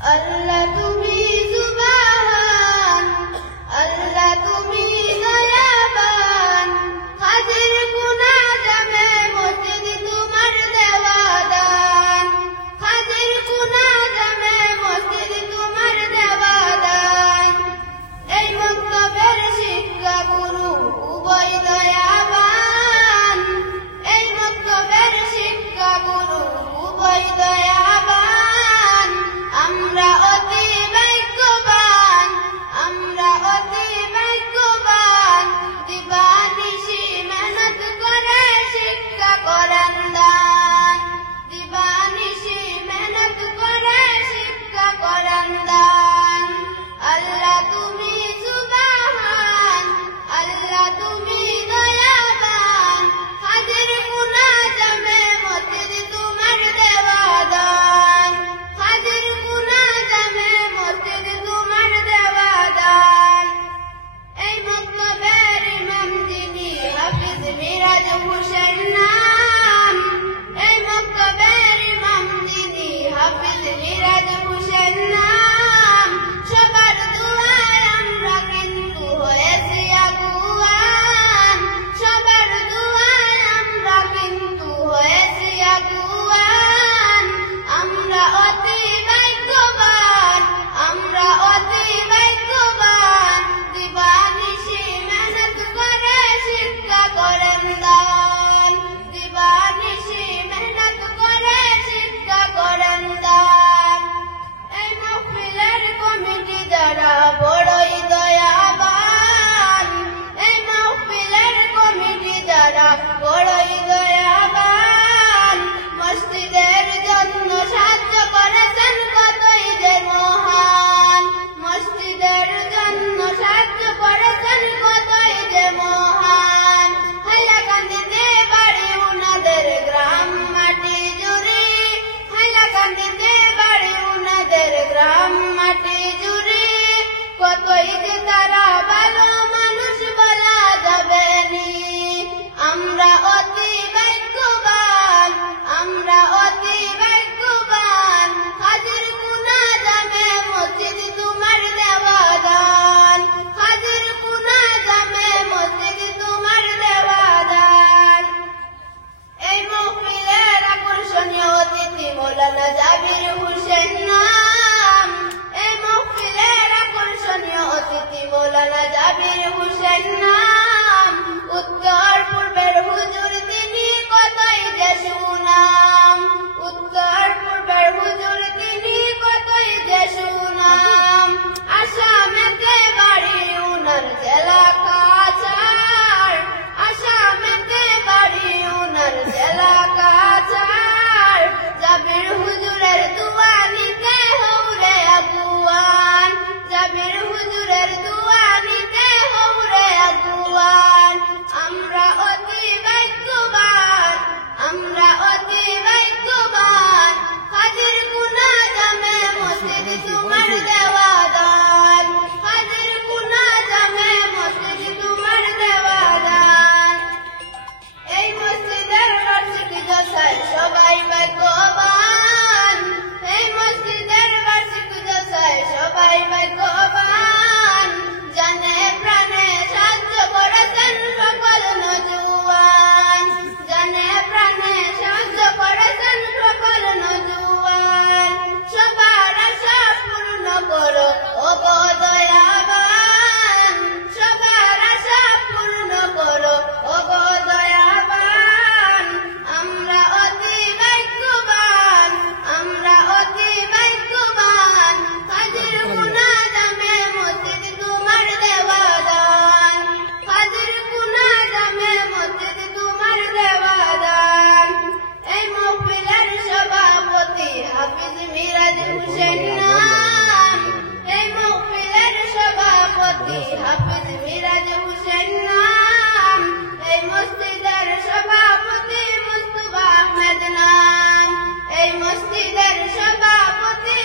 আল্লাহ তুমি সুবহান, আল্লাহ তুমি দয়াবান, হাজির গুনাহ জামে মসজিদ তোমার দেওয়া দান, হাজির গুনাহ জামে মসজিদ তোমার দেওয়া দান। এই মক্তবের শিক্ষা গুরু উভয় দয়াবান, এই মক্তবের শিক্ষা গুরু উভয় দয়াবান। আমরা অতি ভাগ্যবান, আমরা অতি ভাগ্যবান, দিবানিশি মেহনত করে শিক্ষা করেন দান, দিবানিশি মেহনত করে শিক্ষা করেন দান। আল্লাহ তুমি সুবহান, আল্লাহ তুমি দয়াবান, হাজির গুনাহ জামে মসজিদ তোমার দেওয়া দান, হাজির গুনাহ জামে মসজিদ তোমার দেওয়া দান। এই মক্তবের ইমাম যিনি হাফিজ মিরাজ হোসেন নাম, এই মক্তবের ইমাম যিনি হাফিজ মিরাজ হোসেন নাম। সবার দুয়ায় আমরা কিন্তু হয়েছি আগুয়ান, সবার দুয়ায় আমরা কিন্তু হয়েছি আগুয়ান। আমরা অতি ভাগ্যবান, আমরা অতি ভাগ্যবান, দিবানিশি মেহনত করে শিক্ষা করেন দান, দিবানিশি মেহনত করে শিক্ষা করেন দান। এই মাহফিলের কমিটি যারা বড়ই দয়াবান, এই মাহফিলের কমিটি যারা বড়ই দয়াবান, মসজিদের জন্য সাহায্য করেছেন কতই যে মহান, মসজিদের জন্য সাহায্য করেছেন কতই যে মহান। হাইলাকান্দিতে বাড়ি উনাদের গ্রাম মাটি জুড়ে, হাইলাকান্দিতে বাড়ি উনাদের গ্রাম মাটি জুড়ে, কতই যে তারা ভালো মানুষ বলা যাবে নি। আমরা অতি ভাগ্যবান, আমরা অতি ভাগ্যবান, হাজির গুনাহ জামে মসজিদ তোমার দেওয়া দান, হাজির গুনাহ জামে মসজিদ তোমার দেওয়া দান। এই মাহফিলের আকর্ষণীয় অতিথি মৌলানা জাবির হোসেন নাম, এই মাহফিলের আকর্ষণীয় অতিথি মৌলানা জাবির হোসেন নাম। উত্তর পূর্বের হুজুর তিনি কতই যে সুনাম, উত্তর পূর্বের হুজুর তিনি কতই যে সুনাম। আসামেতে বাড়ি উনার জেলা কাছাড়, আসামেতে বাড়ি উনার জেলা কাছাড়। জাবির হুজুরের দোয়া নিতে হৌরে আগুয়ান, জাবির হুজুরের দোয়া নিতে হৌরে আগুয়ান। আমরা অতি ভাগ্যবান, আমরা অতি ভাগ্যবান, হাজির গুনাহ জামে মসজিদ তোমার দেওয়া দান, হাজির গুনাহ জামে মসজিদ তোমার দেওয়া দান। এই মসজিদের বার্ষিক জলসায় সবাই ভাগ্যবান, এই মসজিদের বার্ষিক জলসায় সবাই ভাগ্যবান। জানে প্রাণে সাহায্য করেছেন সকল নজওয়ান, জানে প্রাণে সাহায্য করেছেন সকল নজওয়ান। সবার আশা পূর্ণ করো ওগো দয়াবান, সবার আশা পূর্ণ করো ওগো দয়াবান। আমরা অতি ভাগ্যবান, আমরা অতি ভাগ্যবান, হাজির গুনাহ জামে মসজিদ তোমার দেওয়া দান, হাজির গুনাহ জামে মসজিদ তোমার দেওয়া দান। এই মাহফিলের সভাপতি হাফিজ মিরাজ হোসেন নাম, এই মাহফিলের সভাপতি হাফিজ মিরাজ হোসেন নাম। এই মসজিদের সভাপতি মুস্তফা আহমেদ নাম, এই মসজিদের সভাপতি